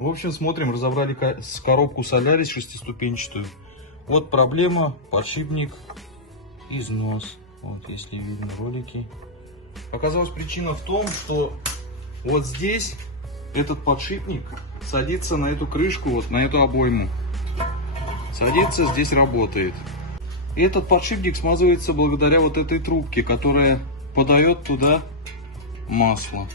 В общем, смотрим, разобрали коробку Solaris шестиступенчатую. Вот проблема, подшипник, износ. Вот, если видно ролики. Оказалась причина в том, что вот здесь этот подшипник садится на эту крышку, вот на эту обойму. Садится, здесь работает. И этот подшипник смазывается благодаря вот этой трубке, которая подает туда масло.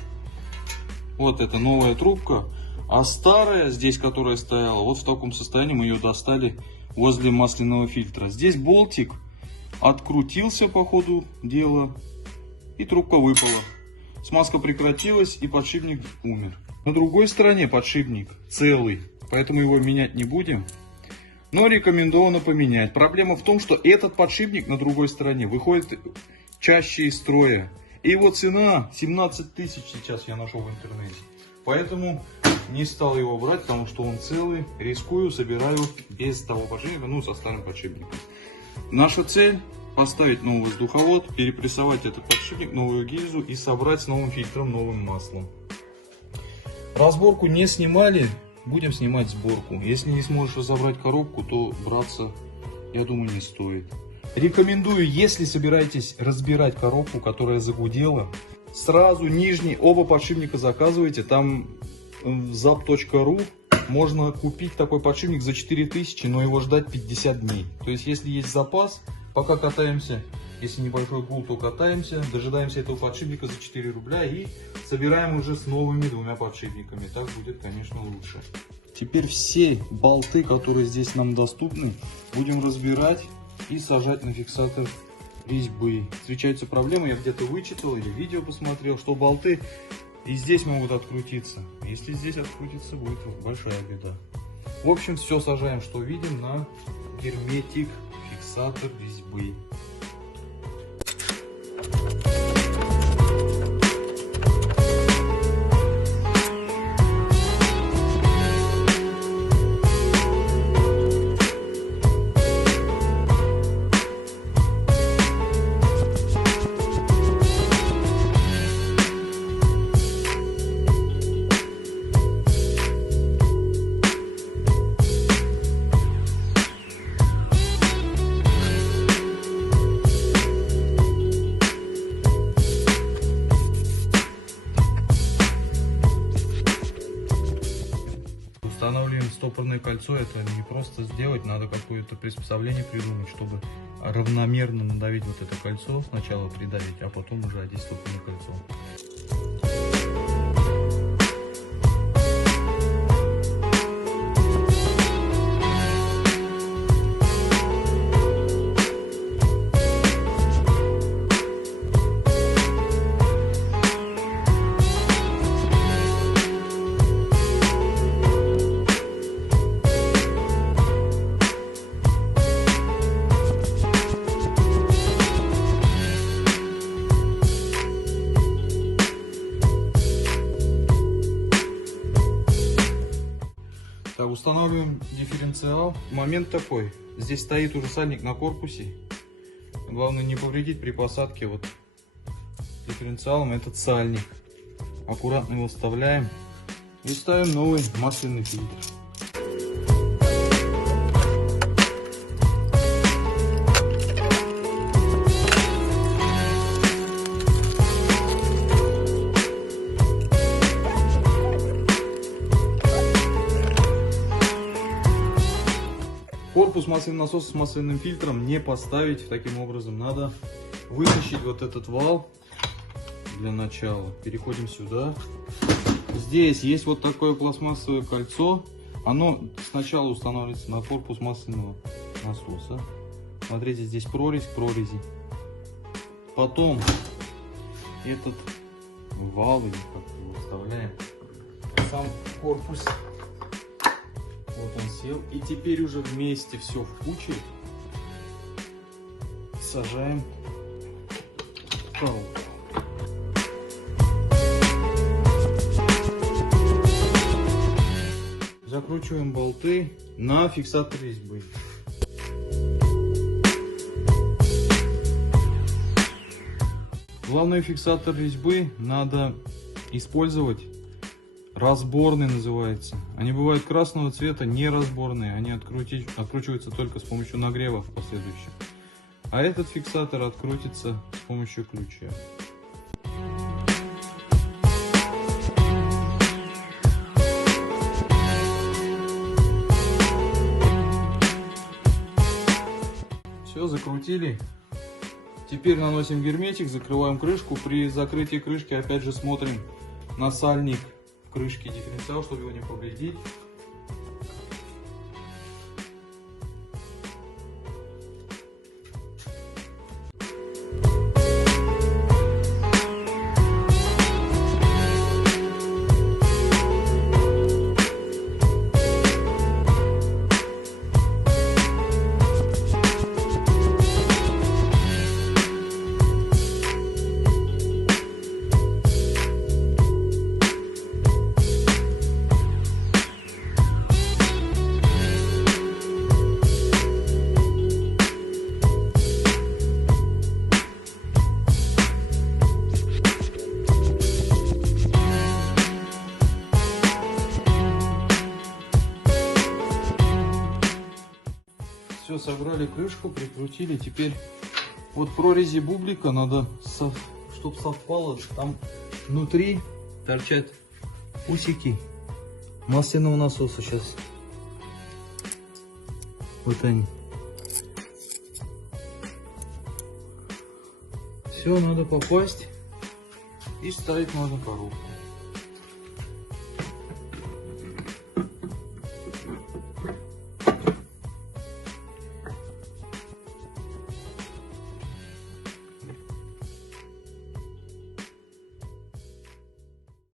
Вот это новая трубка. А старая здесь, которая стояла, вот в таком состоянии, мы ее достали возле масляного фильтра. Здесь болтик открутился по ходу дела, и трубка выпала. Смазка прекратилась, и подшипник умер. На другой стороне подшипник целый, поэтому его менять не будем. Но рекомендовано поменять. Проблема в том, что этот подшипник на другой стороне выходит чаще из строя. И его цена 17 тысяч сейчас я нашел в интернете. Поэтому не стал его брать, потому что он целый. Рискую, собираю без того подшипника, ну со старым подшипником. Наша цель поставить новый воздуховод, перепрессовать этот подшипник, новую гильзу и собрать с новым фильтром, новым маслом. Разборку не снимали, будем снимать сборку. Если не сможешь разобрать коробку, то браться, я думаю, не стоит. Рекомендую, если собираетесь разбирать коробку, которая загудела, сразу нижний оба подшипника заказывайте. Там в zap.ru можно купить такой подшипник за 4000, но его ждать 50 дней. То есть, если есть запас, пока катаемся, если небольшой гул, то катаемся, дожидаемся этого подшипника за 4 рубля и собираем уже с новыми двумя подшипниками. Так будет, конечно, лучше. Теперь все болты, которые здесь нам доступны, будем разбирать и сажать на фиксатор резьбы. Встречаются проблемы, я где-то вычитал или видео посмотрел, что болты и здесь могут открутиться. Если здесь открутится, будет большая беда. В общем, все сажаем, что видим, на герметик фиксатор резьбы. Устанавливаем стопорное кольцо. Это не просто сделать, надо какое-то приспособление придумать, чтобы равномерно надавить вот это кольцо, сначала придавить, а потом уже одеть стопорное кольцо. Так, устанавливаем дифференциал. Момент такой. Здесь стоит уже сальник на корпусе. Главное не повредить при посадке вот дифференциалом этот сальник. Аккуратно его вставляем и ставим новый масляный фильтр. Корпус масляного насоса с масляным фильтром не поставить таким образом. Надо вытащить вот этот вал для начала. Переходим сюда. Здесь есть вот такое пластмассовое кольцо. Оно сначала устанавливается на корпус масляного насоса. Смотрите, здесь прорезь к прорези. Потом этот вал, или как его вставляем, сам корпус. Вот он сел. И теперь уже вместе все в куче сажаем в коробку. Закручиваем болты на фиксатор резьбы. Главный фиксатор резьбы надо использовать разборный называется. Они бывают красного цвета, неразборные. Они откручиваются только с помощью нагревов последующих. А этот фиксатор открутится с помощью ключа. Все, закрутили. Теперь наносим герметик, закрываем крышку. При закрытии крышки опять же смотрим на сальник в крышке дифференциал, чтобы его не повредить. Все, собрали крышку, прикрутили. Теперь вот прорези бублика надо, чтобы совпало. Там внутри торчат усики масляного насоса. Сейчас вот они. Все, надо попасть и ставить надо коробку.